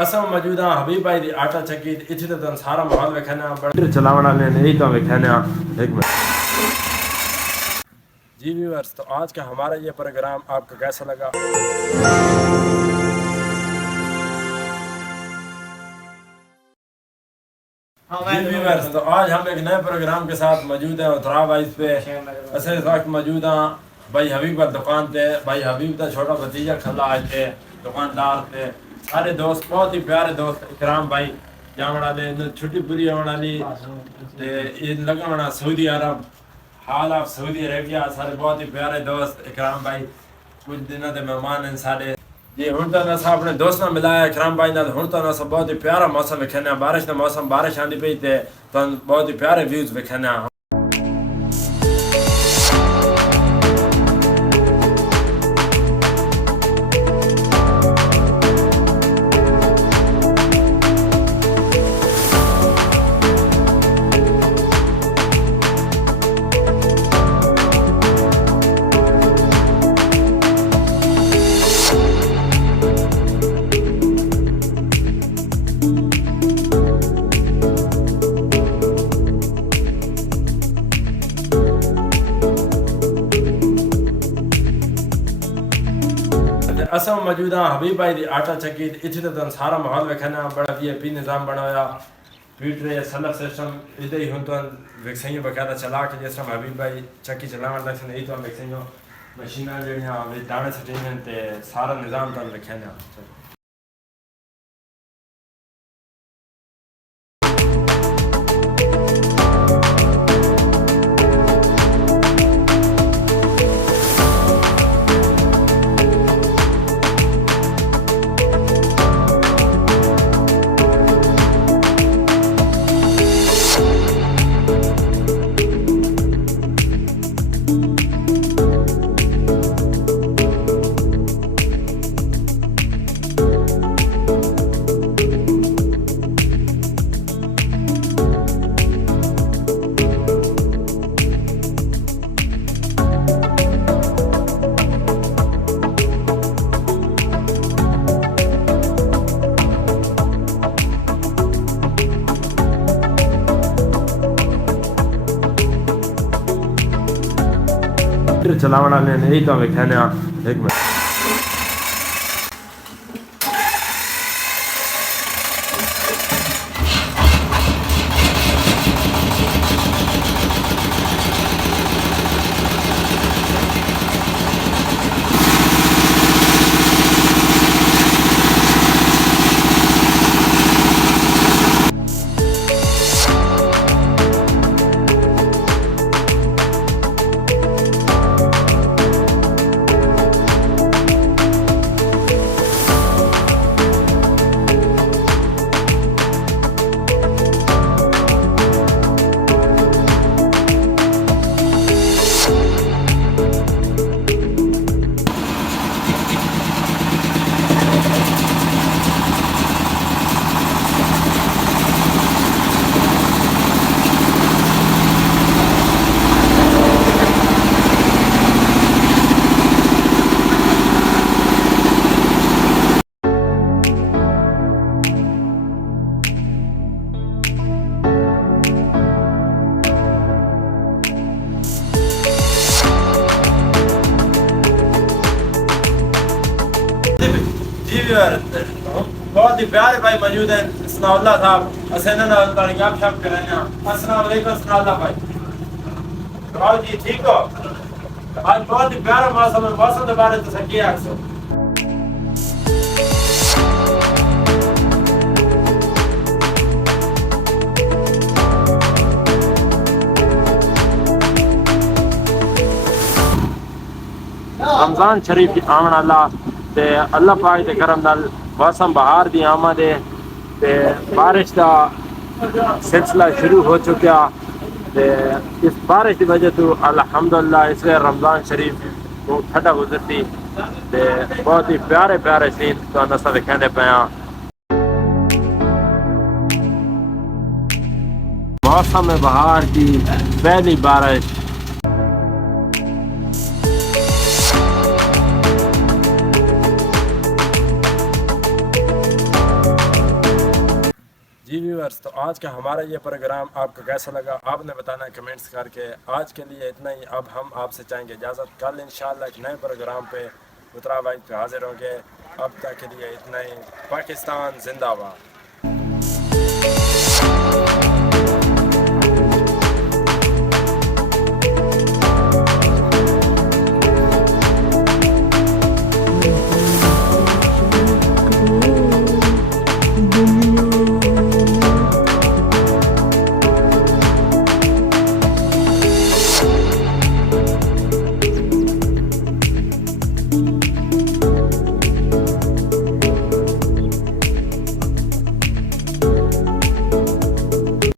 असां मौजूद हाँ हबीब भाई दी आटा चक्की इत्थे ते तुहानू सारा माहौल विखाने बड़े चलावण वाले नहीं तो विखाने एक मिनट। जी व्यूअर्स, तो आज का हमारा ये प्रोग्राम आपको कैसा लगा? जी व्यूअर्स, तो आज हम एक नए प्रोग्राम के साथ मौजूद हैं उत्तरा वाइब्स पे। ऐसे इस वक्त मौजूद हैं भाई हबीब पर दुकान पे। भाई हबीब का छोटा भतीजा खला आए थे दुकानदार थे, सारे दोस्त बहुत ही प्यारे दोस्त इकराम भाई जावण वाले छुट्टी पूरी होने वाली ये लगना Saudi Arab hall of Saudi Arabia. सारे बहुत ही प्यारे दोस्त इकराम भाई कुछ दिनों के मेहमान हैं सारे जी। हुण तो अस अपने दोस्त ने मिलाया इकराम भाई नाल। हुण तो अस बहुत ही प्यारा मौसम विखाने बारिश का मौसम, बारिश आंदी पई ते बहुत ही प्यारे व्यूज विखाने। असां मौजूद हाँ हबीब भाई दी आटा चक्की इत्थे ते तुहानू सारा माहौल विखाने बड़ा VIP निज़ाम बनाया फीडरे सलफ सिस्टम इधर ही हुन तो वैक्सीन बकायदा चला के जिस तरह हबीब भाई चक्की चलावन लग नहीं तो वैक्सीन मशीनां जड़ियां दाने सटीन ते सारा निज़ाम तुहानू विखाने। चलावण वाले नहीं तो विखाने एक मिनट। बहुत ही प्यारे भाई मौजूद हैं सनाउल्लाह साहब। असन गप शप करें। अस्सलाम वालेकुम सनाउल्लाह भाई। और जी ठीक हो? आज बहुत ही प्यारा मौसम है, मौसम के बारे में क्या आखो? रमजान शरीफ आवन वाला ते अल्लाह पाक के करम नाल मौसम बहार दी आमद है ते बारिश का सिलसिला शुरू हो चुका ते इस बारिश की वजह तो अल्हम्दुलिल्लाह इस रमजान शरीफ को ठंडा गुजरती ते बहुत ही प्यारे प्यारे सीन तो असा दिखाने पे। मौसम बहार की पहली बारिश व्यूअर्स, तो आज का हमारा ये प्रोग्राम आपको कैसा लगा आपने बताना है कमेंट्स करके। आज के लिए इतना ही। अब हम आपसे चाहेंगे इजाज़त। कल इंशाल्लाह एक नए प्रोग्राम पे उत्तरा वाइब्स पे हाजिर होंगे। अब तक के लिए इतना ही। पाकिस्तान जिंदाबाद।